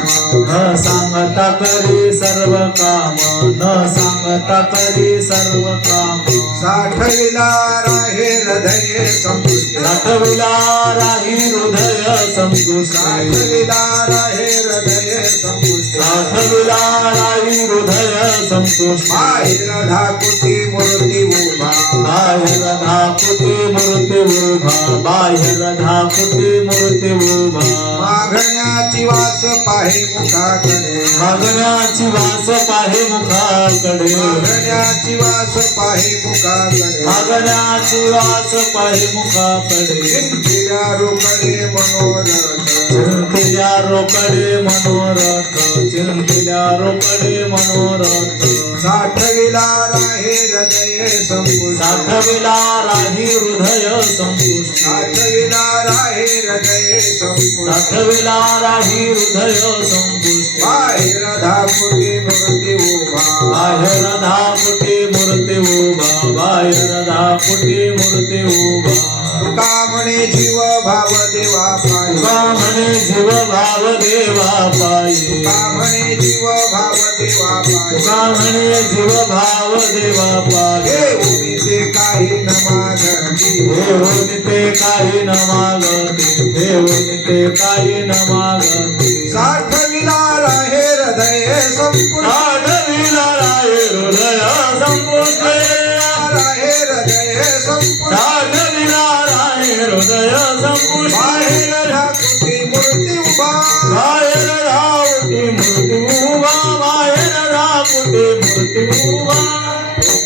सांगता करी सर्व काम न सांगता करी सर्व काम साठविला राहे हृदय संतुष्ट साठविला राही हृदय संतुष्ट साठविला राहे हृदय संतुष्ट साठविला राही हृदय संतुष्ट बाहेर धाकुटी मूर्ती उभा बाहेर धाकुटी मूर्ती उभा बाहेर धाकुटी मूर्ती उभा मागण्याची वास पाहे मुखाकडे मागण्याची वास पाहे मुखाकडे मागण्याची वास पाहे मुखाकडे मागण्याची वास पाहे मुखाकडे चिंतिल्या रोकडे मनोरथ चिंतिल्या रोकडे मनोरथ चिंतिल्या रोकडे मनोरथ साठविला राहे हृदय संपुष्ट साठविला राही हृदय संतुष्ट साठविला राहे हृदय संपुष्ट साठविला राही हृदय संतुष्ट बाहेर धाकुटी मूर्ती उभा बाहेर धाकुटी मूर्ती उभा बाहेर धाकुटी मूर्ती उभा तुका म्हणे जीव भाव देवा पायी तुका म्हणे जीव भाव देवा पायी तुका म्हणे जीव भाव देवा पायी तुका म्हणे जीव भाव देवा पायी देऊनी ते काही न मागती देऊनी ते काही न मागते देऊनी ते काही न मागते साठविला राहे हृदय संपुष्ट साठविला राहे हृदय संपुष्ट राहे हृदय संपुष्ट साठविला राहे हृदय संपुष्ट बाहेर धाकुटी मूर्ती उभा बाहेर धावती मूर्ती उभा बाहेर धावती मूर्ती उभा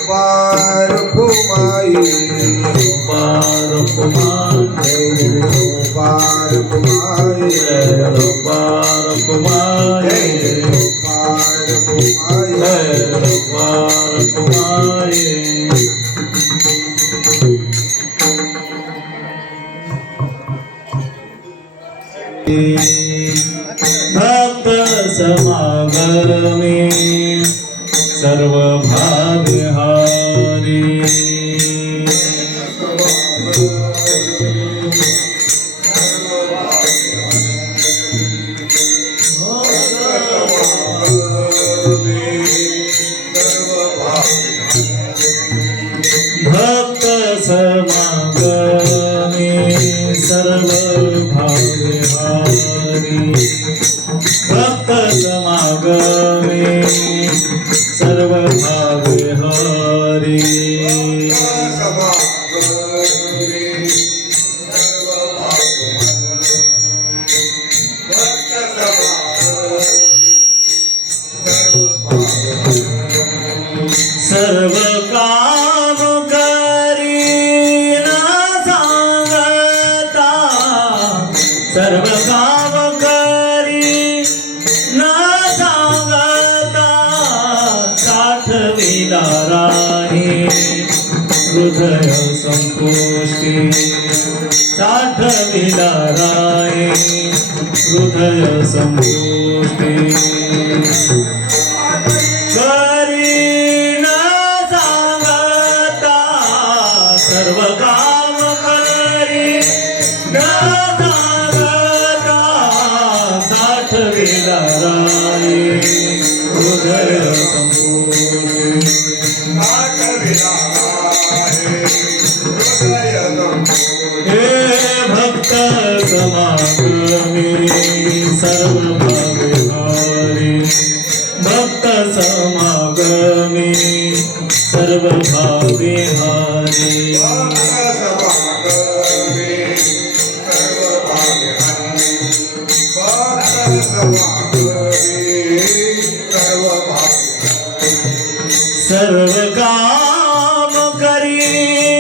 पार कुमाई पार कुमार पार कुमाई पार कुमार पार कुमाई पार कुमार भक्त समागमे सर्व भावे हरी भक्त समागमे सर्व भावे हरी सर्व काम करी न सांगता सर्व काम करी न सांगता साठविला राही हृदय संपुष्टी साठविला राही हृदय संपुष्टी सर्व काम करी न सांगता साठविला राही हृदय हे भक्त समागमे सर्व भावे हरी भक्त समागमे सर्व भावे हरी सर्व काम करी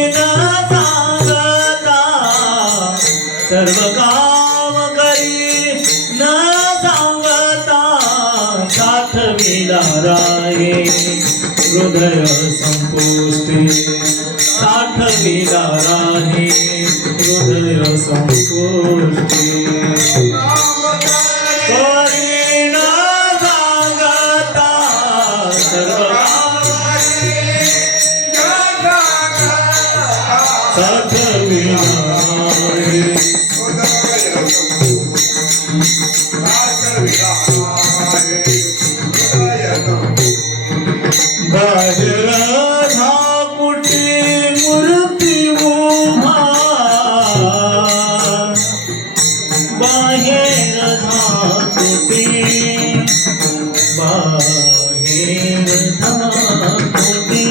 न सांगता सर्व काम करी न सांगता साठविला राही हृदय संपुष्टी साठविला राही हृदय संपुष्टी करी न सांगता सर्व साठविला राही बाहेर धाकुटी मूर्ती उभा बाहेर धाकुटी बाहेर धाकुटी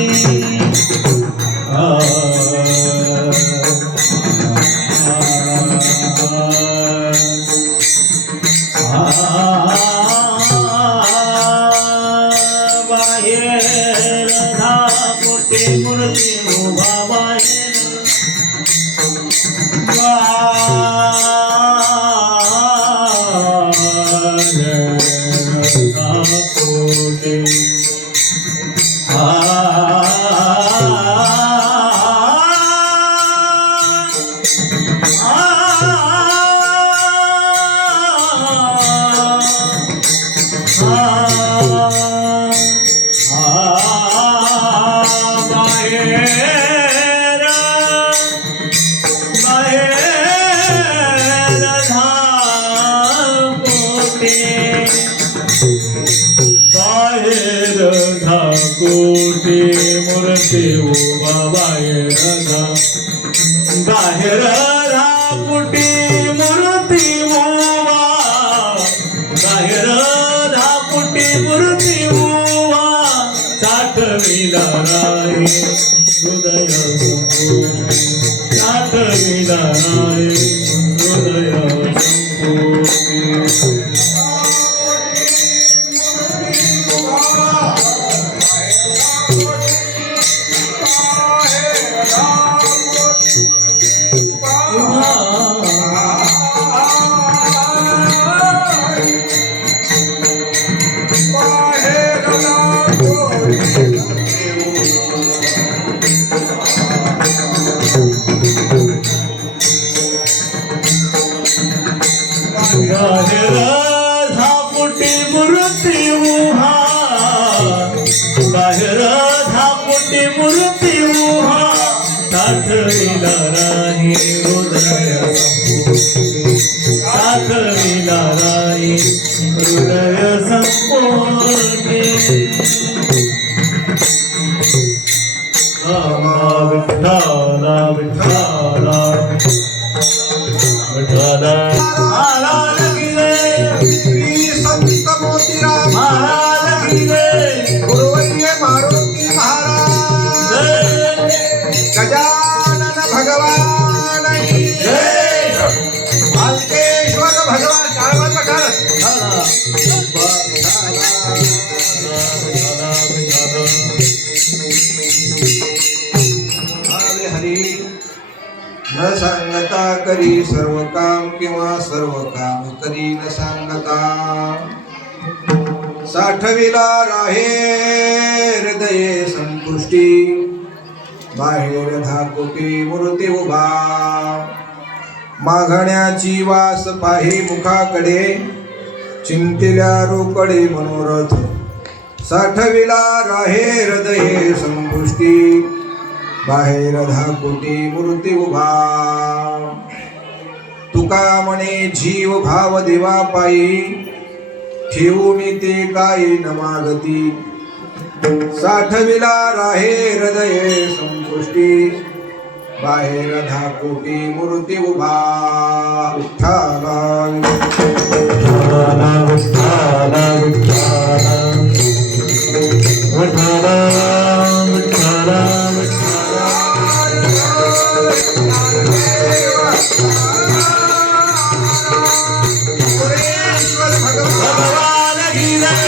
बाहेर धाकुटी मूर्ती उभा बाहेर धाकुटी बाहेर धाकुटी मूर्ती उभा बाहेर बाहेर धाकुटी मूर्ती उभा बाहेर धाकुटी मूर्ती उभा साठविला राही हृदय संपुष्टी साठविला राही हृदय संपुष्टी बाहेर धाकुटी मूर्ती उभा बाहेर धाकुटी मूर्ती उभा साठविला राही हृदय संपुष्टी साठविला राही हृदय संपुष्टी विठ्ठल विठ्ठल विठ्ठल महाराज की जय श्री संत मोतीराम महाराज की जय गुरुवर्य मारुती महाराज जय गजानन भगवान की जय भालकेश्वर भगवान काळवाचा काळ हरे हरी न सांगता करी सर्व काम किंवा सर्व काम करी न सांगता साठविला राहे हृदये संतुष्टी बाहेर धाकोटी मूर्ती उभा मागण्याची वास पाहे मुखाकडे चिंतिल्या रोकडे मनोरथ साठविला राहे हृदये संतुष्टी बाहेर धाकोटी मूर्ती उभा तुका म्हणे जीव भाव देवा पायी ठेवून ते काय न मागती साठविला राहे हृदये संतुष्टी बाहेर धाकोटी मूर्ती उभा विठ्ठल विठ्ठल विठ्ठल विठ्ठल सुरेश्वर भगवान भगवान की जय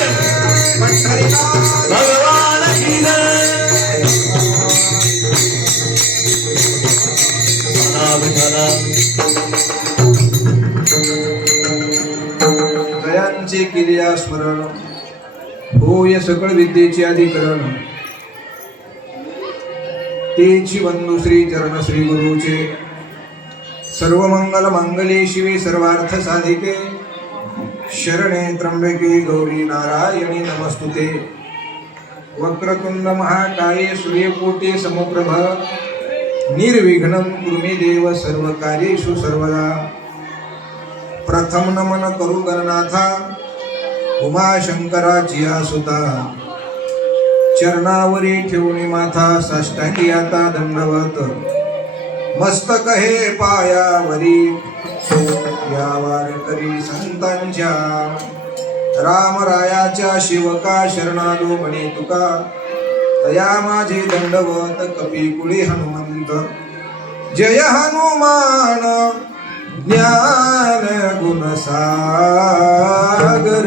पंढरीनाथ भगवान की जय जयांचे केल्या स्मरण होय सकळ विद्येचे अधिकरण तेची बंधू श्री चरण श्री गुरुचे सर्व मंगल मांगल्ये शिवे सर्वार्थ साधिके शरणे त्र्यंबके गौरी नारायणी नमस्तुते वक्रतुंड महाकाये सूर्यकोटी समप्रभ निर्विघ्नं कुरु मे देव सर्व कार्येषु सर्वदा प्रथम नमन करू गणनाथा उमाशंकराची सुता चरणावरी ठेवून माथा साष्टांगी आता दंडवत मस्तक हे पायावरी या वारकरी संतांच्या रामरायाच्या शिवका शरणालो म्हणे तुका तया माझे दंडवत कपिकुळी हनुमंत जय हनुमान ज्ञान गुण सागर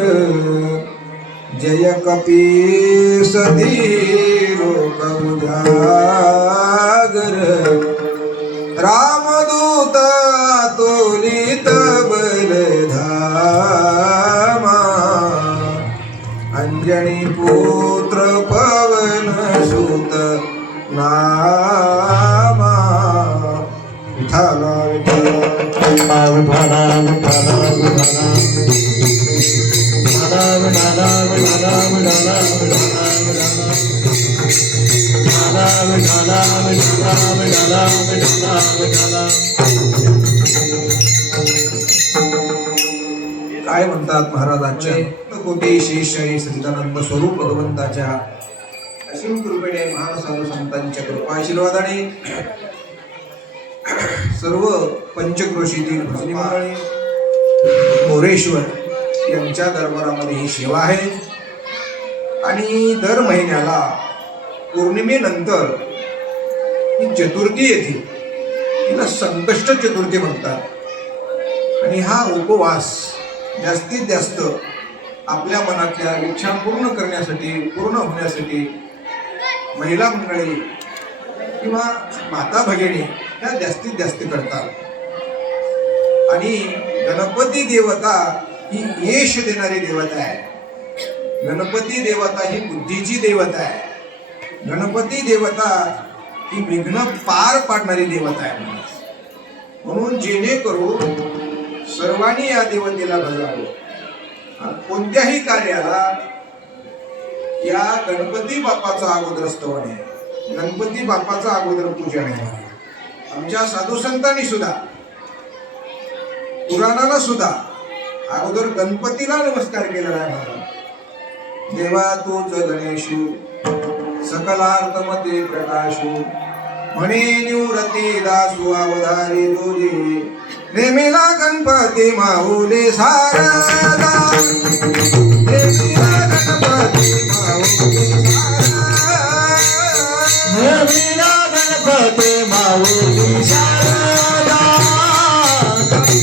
जय कपीस धीरोक उजागर रामदूत तोलित बलधामा अंजनी पुत्र पवन सुत नामा विठ्ठल काय म्हणतात महाराजांचे कोटी शेषाई सच्चिदानंद स्वरूप भगवंताच्या असीम कृपेने महान साधू संतांच्या कृपा आशीर्वादाने सर्व पंचक्रोशीतील भजनी मंडळी मोरेश्वर यांच्या दरबारामध्ये ही सेवा आहे आणि दर महिन्याला पौर्णिमेनंतर ही चतुर्थी येते तिला संकष्ट चतुर्थी म्हणतात आणि हा उपवास जास्तीत जास्त आपल्या मनातल्या इच्छा पूर्ण करण्यासाठी पूर्ण होण्यासाठी महिला मंडळी किंवा माता भगिनी ह्या जास्तीत जास्त करतात आणि गणपती देवता ही यश देणारी देवता आहे गणपती देवता ही बुद्धीची देवता आहे गणपती देवता ही विघ्न पार पाडणारी देवता आहे म्हणून जेणेकरून सर्वांनी या देवतेला भजावं कोणत्याही कार्याला या गणपती बाप्पाचा अगोदर स्तवन आहे गणपती बाप्पाचा अगोदर पूजन आहे आमच्या साधू संतांनी सुद्धा पुराणाला सुद्धा अगोदर गणपतीला नमस्कार केलेला आहे देवा तूच गणेशू सकलार्थमते प्रकाशू म्हणे निवृत्ती दासू अवधारी जोजी नेमिला गणपती माऊली सारदा नेमिला गणपती माऊली नेमिला गणपती माऊली शारदा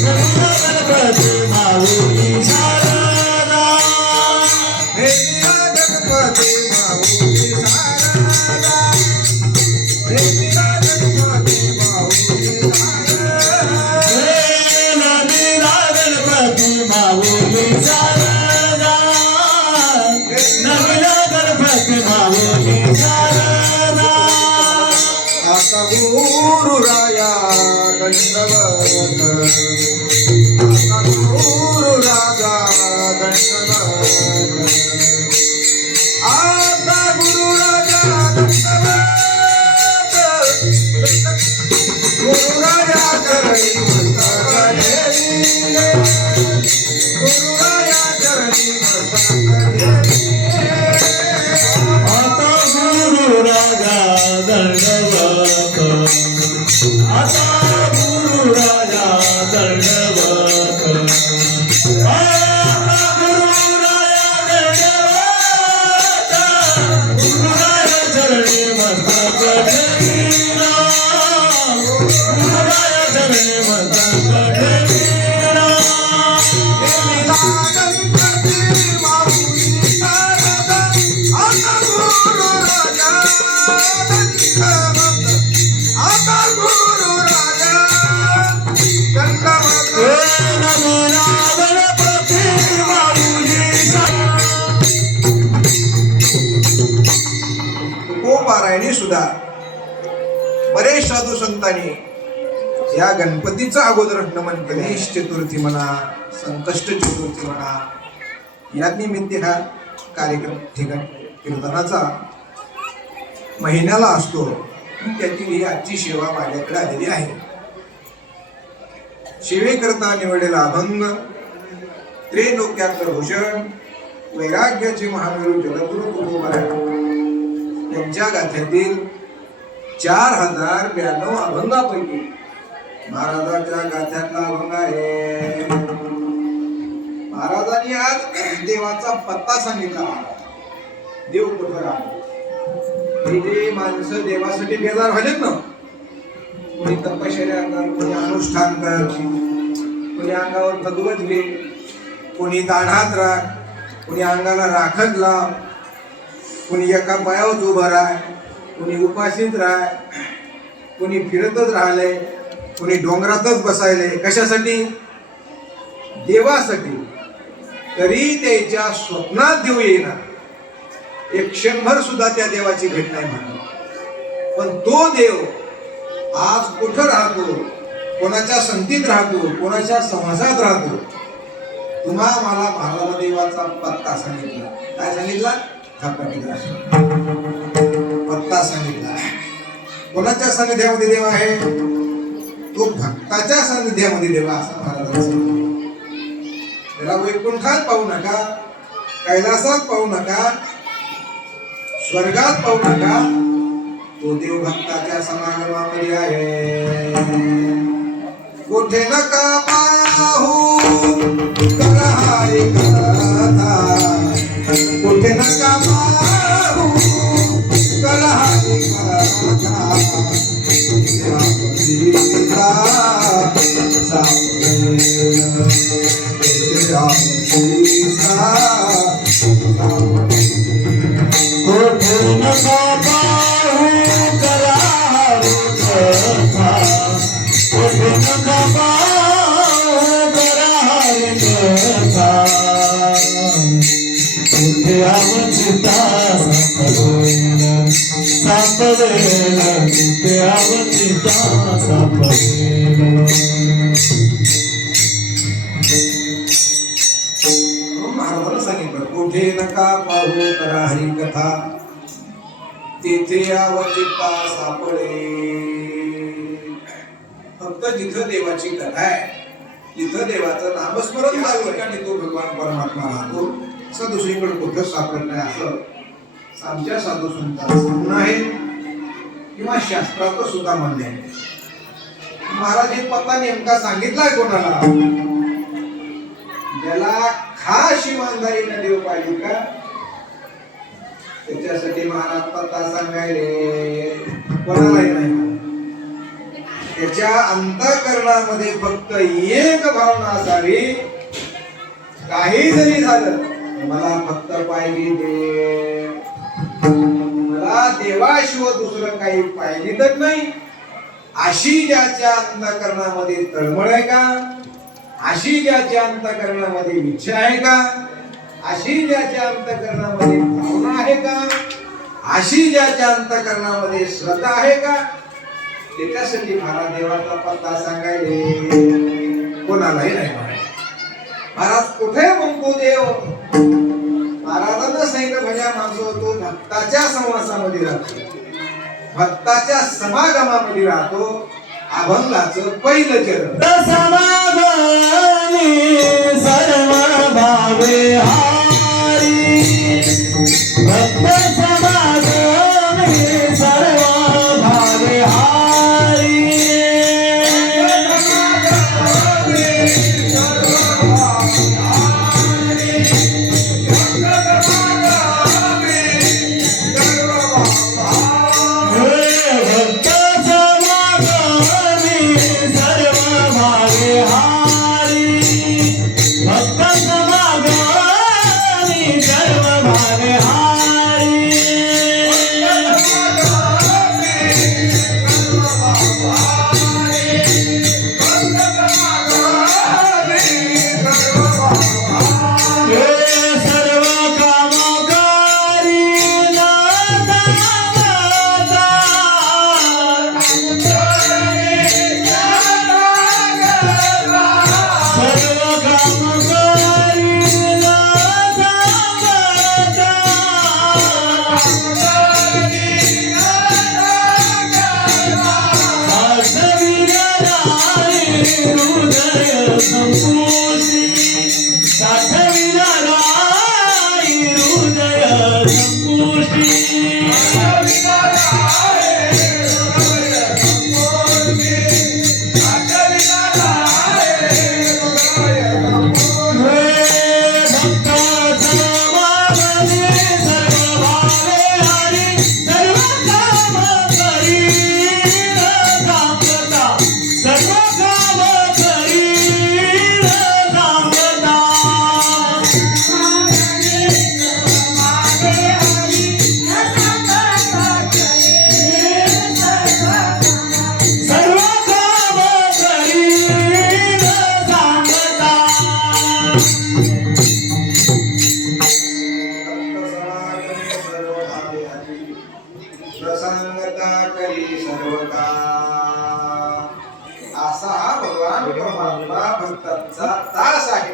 नेमिला गणपती माऊली शारदा नेमिला गणपती माऊली सारदा नेमिला गणपती माऊली नमिला गणपती माऊली शारदा नमिला गणपती माऊली शारदा आता गुरु राया दंडवत आता गुरु राजा दंडवत आता गुरु राजा दंडवत गुरु राया चरणी मस्तक ठेविले गुरु राया चरणी मस्तक ठेविले आता गुरु राजा दंडवत आता गुरु राजा दंडवत आता गुरु राया दंडवत गुरु राया चरणी मस्तक ठेविला गुरु राया चरणी मस्तक ठेविला नमिला गणपती माऊली तुकोबारायणी सुद्धा बरेच साधू संतांनी या गणपतीचं अगोदर नमन गणेश चतुर्थी म्हणा संकष्ट चतुर्थी म्हणा या निमित्त हा कार्यक्रम ठिकाणी कीर्तनाचा महिन्याला असतो. त्यातील ही आजची सेवा माझ्याकडे आलेली आहे. सेवेकरता निवडलेला अभंग त्रिलोक्याकर भूषण वैराग्याचे महावीर जगद्गुरु तुकोबाराय त्यांच्या गाथ्यातील 4092 अभंगापैकी महाराजांच्या गाथ्यातला अभंग आहे. महाराजांनी आज देवाचा पत्ता सांगितला. देव कुठं आहे. हे जे माणसं देवासाठी बेजार झालेत ना, कोणी तपश्चर्या कर, कोणी अनुष्ठान कर, कोणी अंगावर भगवत घे, कोणी दाढात राह, कोणी अंगाला राखत लाव, कोणी एका पायावर उभं राह, कोणी उपाशीत राह, कोणी फिरतच राहिले, कोणी डोंगरातच बसायले. कशासाठी? देवासाठी. तरी त्याच्या स्वप्नात देव येईना. एक क्षणभर सुद्धा त्या देवाची भेट नाही म्हणून. पण तो देव आज कुठं राहतो, कोणाच्या संगतीत राहतो, कोणाच्या समाजात राहतो. तुम्हा मला महाराज देवाचा पत्ता सांगितला. काय सांगितला? पत्ता सांगितला. कोणाच्या सानिध्यामध्ये देव आहे? तो भक्ताच्या सानिध्यामध्ये देव असा महाराजांचा. त्याला वैकुंठात पाहू नका, कैलासात पाहू नका, स्वर्गात पाहू नका. तो देव भक्ताच्या समागमामध्ये आहे. कुठे नका पाहू करा हाय कथा, कुठे नका पाहू करा हाय कथा. कोठे नका पाहू करा कथा, कोठे नका पाहू करा कथा. कुठे अवचिता सापडेल सापडेल, कुठे अवचिता सापडेल. महाराजांना सांगितलं कुठे नका पाहू करा हरी कथा, तेथे अवचिता सापडे. फक्त जिथं देवाची कथा आहे, जिथं देवाचं नामस्मरण चालू आहे आणि तो भगवान परमात्मा राहतो, असं दुसरीकडे कुठंच सापडत नाही. असं आमच्या साधू संतांचं म्हणणं आहे. किंवा शास्त्राचं सुद्धा म्हणणे आहे. महाराज हे पत्ता नेमका सांगितलाय कोणाला? ज्याला खास इमानदारीने देव पाहिजे का त्याच्यासाठी महाराज पत्ता सांगायले कोणालाही नाही. त्याच्या अंतःकरणामध्ये फक्त एक भावना असावी, काही जरी झालं मला फक्त पाहिजे देव, मला देवाशिवाय दुसरं काही पाहिजेच नाही. अशी ज्याच्या अंतःकरणामध्ये तळमळ आहे का, अशी ज्याच्या अंतःकरणामध्ये इच्छा आहे का, अशी ज्याच्या अंतःकरणामध्ये भावना आहे का, अशी ज्याच्या अंतःकरणामध्ये श्रद्धा आहे का, त्याच्यासाठी महाराज देवाचा पत्ता सांगायले कोणालाही नाही. महाराज कुठे म्हणतो देव? महाराजांना सांगितलं भजा माणसं तो भक्ताच्या सहवासामध्ये राहतो, भक्ताच्या समागमामध्ये राहतो. अभंगाचं पहिलं चरण समागमी सर्व भावे हारी, भक्त समागमी सर्व भावे हारी. प्रसंगता करी सर्व का. असा हा भगवान परमात्मा भक्तांचा दास आहे.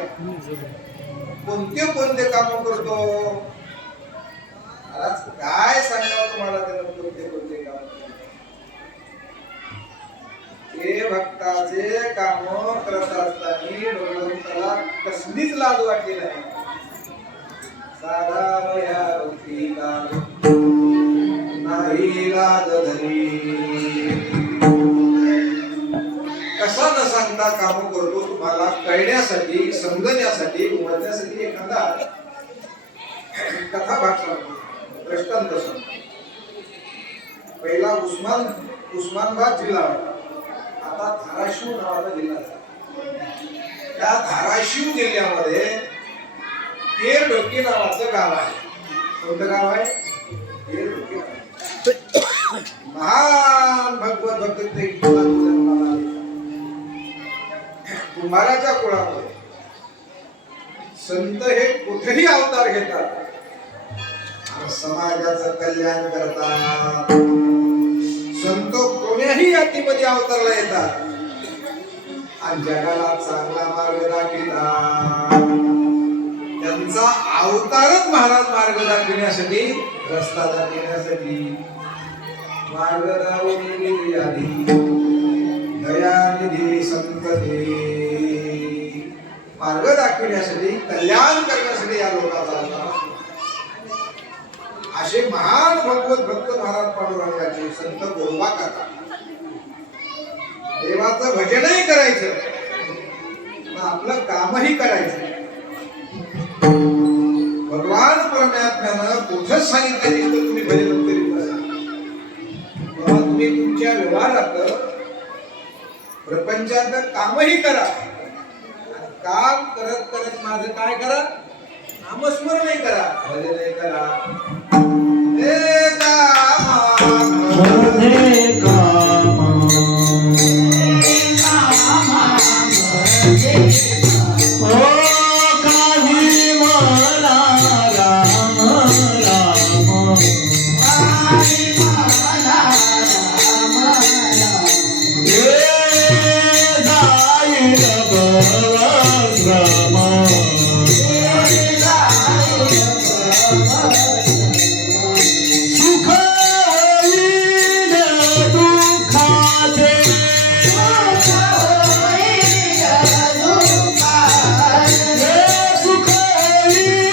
कोणते कोणते काम करतो? आज काय सांगावं तुम्हाला त्याला कोणते कोणते काम? हे भक्ताचे काम करत असताना भगवंताला कसलीच लाज वाटली नाही. साधा या भक्तीला नाही लाज धरी. कसा न सांगता काम करतो तुम्हाला कळण्यासाठी, समजण्यासाठी, उमजण्यासाठी एखादा कथा भाग सांगतो, दृष्टांत सांगतो. पहिला उस्मानाबाद जिल्हा होता, आता धाराशिव नावाचा जिल्हा आहे. त्या धाराशिव जिल्ह्यामध्ये केरडोकी नावाचं गाव आहे. कोणतं गाव आहे? केरडोकी. महान भगवत भक्त कुंभाराच्या कुळामध्ये संत हे कुठेही अवतार घेतात, समाजाचं कल्याण करतात. संत कोण्याही जातीमध्ये अवतारला येतात आणि जगाला चांगला मार्ग दाखवितात. त्यांचा अवतारच महाराज मार्ग दाखविण्यासाठी, रस्ता दाखविण्यासाठी. मार्ग दाखविण्यासाठी आधी दयानिधी संत मार्ग दाखविण्यासाठी, कल्याण करण्यासाठी या लोकांचा अवतार. असे महान भगवत भक्त महाराज पांडुरंगाचे संत गोरोबा काका. देवाचं भजनही करायचं, आपलं कामही करायचं. भगवान परमात्म्यानं कुठंच सांगितलं नाही तर तुम्ही भजन तरी करा. तेव्हा तुम्ही तुमच्या व्यवहारात प्रपंचात कामही करा. काम करत करत माझं काय करा, नामस्मरणही करा, भजनही करा. हे कामा मध्ये कामा ओ काही मला राम राम हे जाईल भवश्रम सुख होईल दुःखाचे सुख होईल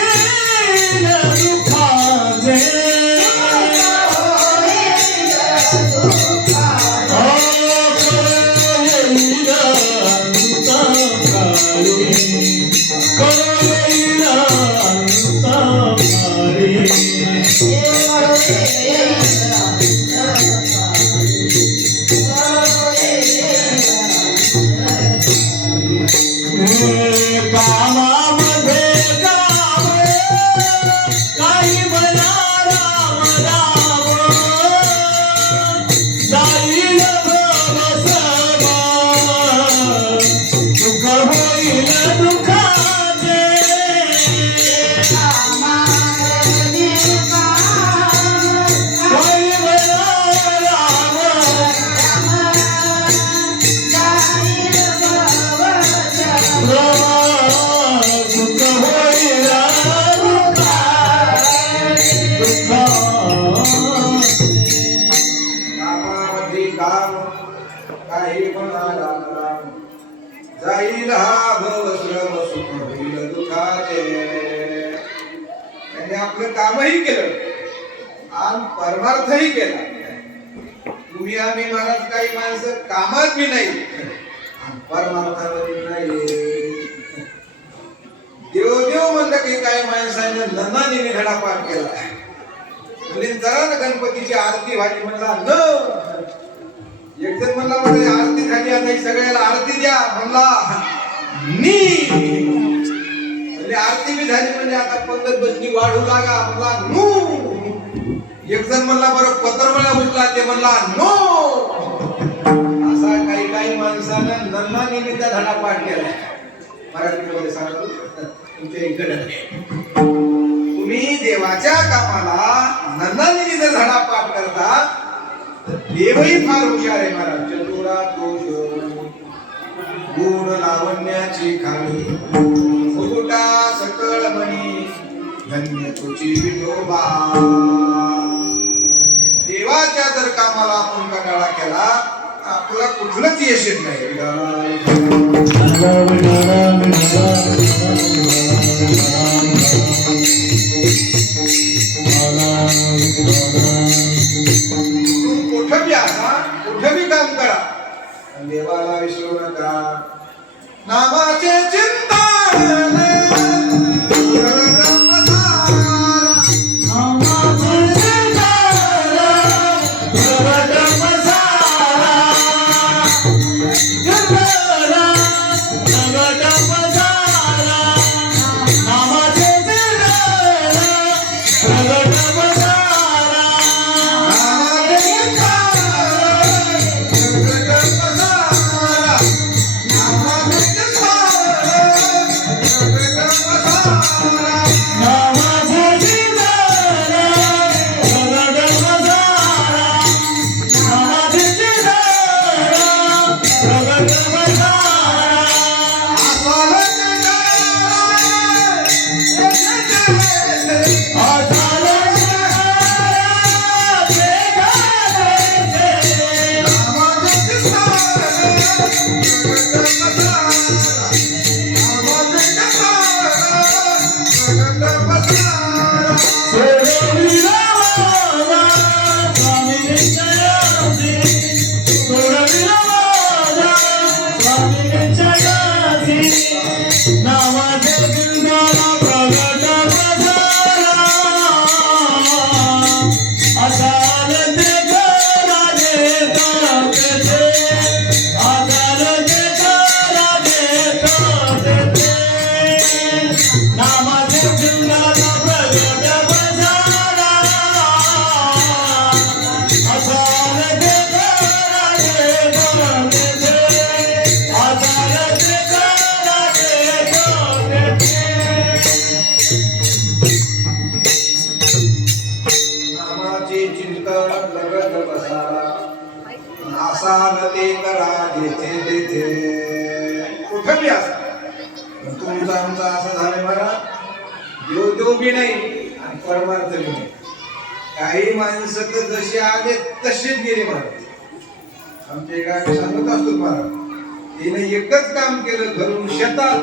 दुःखाचे येईल अंतकाळी येईल कामामध्ये काम काही म्हणा राम राम जाईल भवसभा सुख होईल दुःखाचे काही म्हणा राम सुख होईल कामामध्ये काम काही म्हणा राम राम जाईल हा भवश्रम सुख होईल दुःखाचे. त्यांनी आपलं कामही केलं आणि परमार्थही केला. तुम्ही आम्ही महाराज काही माणसं कामात बी नाही आणि परमार्थामध्ये नाही. देव देव म्हणलं की काही माणसाने नन्नाने धडा पाठ केला. म्हणजे जरा ना गणपतीची आरती व्हायची म्हणला न. एक जण म्हणला म्हणजे आरती झाली आता ही सगळ्याला आरती द्या म्हणला नी. म्हणजे आरती बी झाली म्हणजे आता पंगत बसली वाढू लागा म्हणला नू. एक जण म्हणला बरं पत्रमळा उठला ते म्हणला नो. असा काही काही माणसानं नन्ना निमित्त धडा पाठ केला. मराठीमध्ये सांगतो तुमच्या इकडे तुम्ही देवाच्या कामाला नन्नाने जर धडा पाठ करता तर देवही फार हुशार आहे महाराज. चतुरा दोष गुण लावण्याची खाणी मुकुटा सकळ मणी धन्य तुझी विठोबा. देवाच्या जर कामाला आपण कंटाळा केला आपला कुठलंच यश येत नाही. कुठं बी असा कुठं बी काम करा देवाला विसरू नका. नामाचे चिंतन ते करा जेथे जेथे कुठं बी असा. पण तुमचं आमचं असं झालंय बघा, देव देव बी नाही आणि परमार्थ बी नाही. काही माणसं तर जसे आले तसेच गेले महाराज. आमच्या एका सांगत असतो महाराज, तिने एकच काम केलं, घरून शेतात,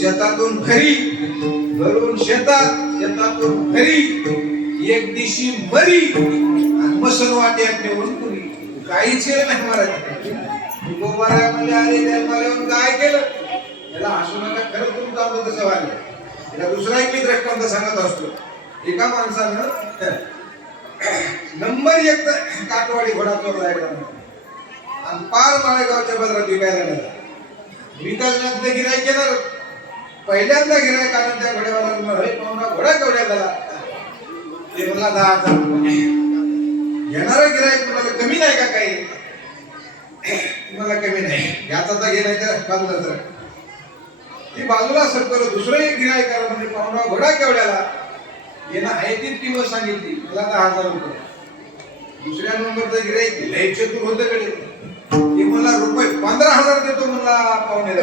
शेतातून घरी, घरून शेतात, शेतातून घरी, एक दिवशी मरी आणि मसन वाट्यात नेऊन पुरी. काहीच केलं नाही महाराज. गोबाऱ्यामध्ये आले त्या मला काय केलं, त्याला हसू नका, खरं तुमचं आलं तसं व्हायला. त्याला दुसरा एक मी दृष्टांत सांगत असतो. एका माणसानं नंबर एक काटवाडी घोडा चोरला एकदा आणि पार माळेगावच्या बाजारात विकायला गेला. विकायला ते गिराईक घेणार, पहिल्यांदा गिराईक आलं त्या घोड्यावाला घोडा केवढ्या झाला ते म्हणला 10,000 रुपये. घेणारा गिराईक तुम्हाला कमी नाही का काही, तुम्हाला कमी नाही, याचा तर घे नाही तर बाजूला सर. ती बाजूला सरकवलं. दुसरं एक गिराईक आलं म्हणजे पाहुणा घोडा केवढ्याला, येणं आहे ती किंमत सांगितली, मला 10,000 रुपये. दुसऱ्या नंबरचं गिराईक लय चतुर होतं कडे, ते मला रुपये 15,000 देतो म्हणला पाहुण्याला.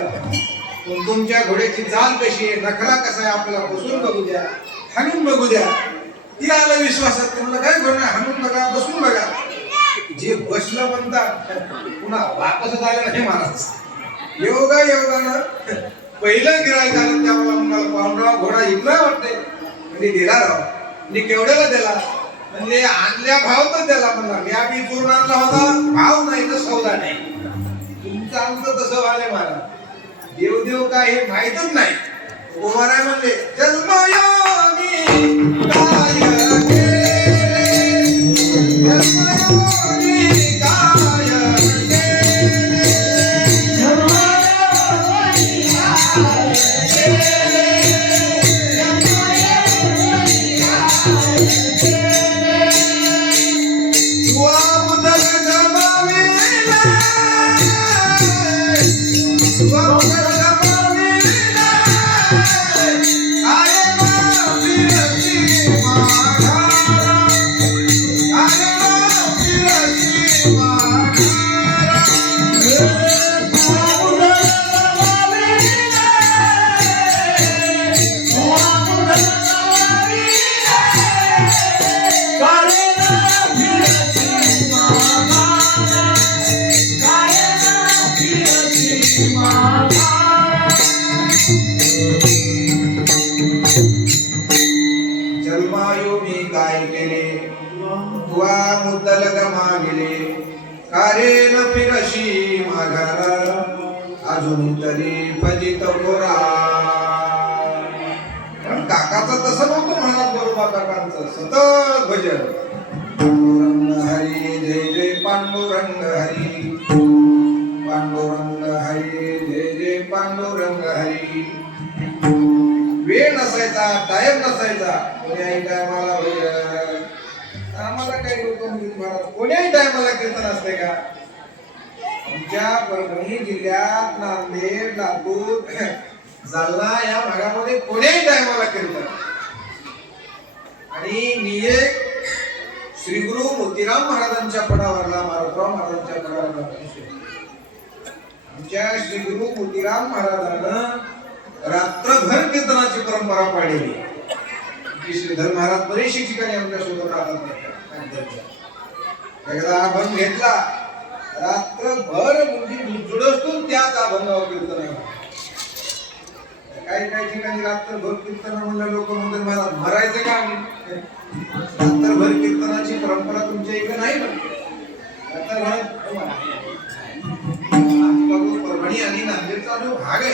पण तुमच्या घोड्याची चाल कशी आहे, नखरा कसा आहे, आपल्याला बसून बघू द्या, हाणून बघू द्या. ती आलं विश्वासात, तुम्हाला काय घोडा हाणून बघा, बसून बघा. जे बसलं म्हणतात पुन्हा वापस झालं नाही महाराज. योगा योगानं पहिलं गिराईक आलं त्यामुळे म्हणाला पाहुणा घोडा इकला वाटतंय म्हणजे दिला राव. म्हणजे केवढ्याला दिला म्हणजे आणल्या भाव तर त्याला म्हणला, मी आम्ही चोरून आणला होता, भाव नाही तर सौदा नाही. तुमचं आमचं तसं व्हायला महाराज. देव देव काय हे माहीतच नाही. कुमारा म्हणले जन्मयोगी काय केले, जन्मयोगी काय केले, जन्मयोगी काय केले, जन्मयोगी काय केले. तुआ मुदल गमाविला, तुआ मुदल जन्मायोगी काय केले, तुआ मुद्दल गमाविले, कारेन फिरशी माघारा, अजून तरी फजित गोरा. पण काकाचं तसं नव्हतं महाराज. बरोबर काकांचं सतत भजन, पांडुरंग हरी जय जय पांडुरंग हरी, पांडुरंग हरी जय जय पांडुरंग हरी. वेळ नसायचा, टाइम नसायचा. कोण्याही टायमाला भजन, आम्हाला काही लोक महाराज कोण्याही टायमाला कीर्तन असते का. आमच्या परभणी जिल्ह्यात नांदेड, लातूर, जालना या भागामध्ये कोण्याही टायमाला कीर्तन. आणि मी एक श्री गुरु मोतीराम महाराजांच्या पडावरला, मारुतराव महाराजांच्या पडावरला, आमच्या श्री गुरु मोतीराम महाराजांना रात्रभर कीर्तनाची परंपरा पाळलेली. श्रीधर महाराज बरेच ठिकाणी आमच्या सोबत राहतात. एकदा अभंग घेतला, रात्रभर म्हणजे जुडस्तून त्याच अभंगावर कीर्तन आहे. काही काही ठिकाणी रात्रभर कीर्तन म्हणलं लोक म्हणतात महाराज मरायचं का आम्ही. रात्रभर कीर्तनाची परंपरा तुमच्या इकडे नाही ना. परभणी आणि नांदेडचा जो भाग आहे,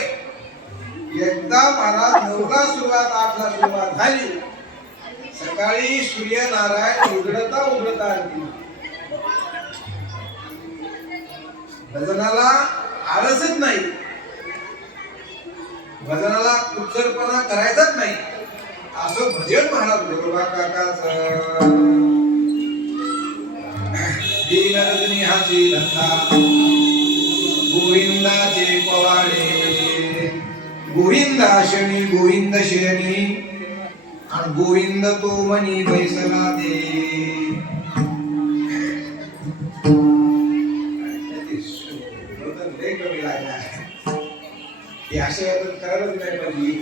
एकदा महाराज 9ला सुरुवात, 8ला सुरुवात झाली. सकाळी सूर्यनारायण उघडता उघडता आरती. भजनाला आळसच नाही, भजनाला कुचरपणा करायचाच नाही, असं भजन महाराज गोरोबा काकाचं. दीन रजनी हाची धंदा, गोविंदाचे पवाडे, गोविंदा शनी गोविंद शनी, आणि गोविंद तो मनी बैसला दे. हे असे आपण करायलाच नाही पाहिजे.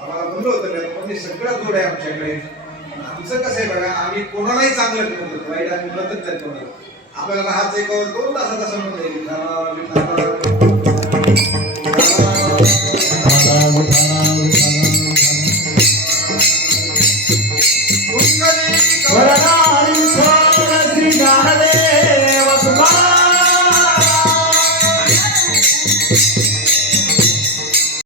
आम्हाला म्हणलं होतं म्हणजे सगळं गोड आहे आमच्याकडे. आमचं कसं आहे बघा, आम्ही कोणालाही चांगलं करतो, वाईट आम्ही मदत नाही कोणाला. आपल्याला राहायचं कवर करून तसा म्हणून जाईल. विठाला विठाला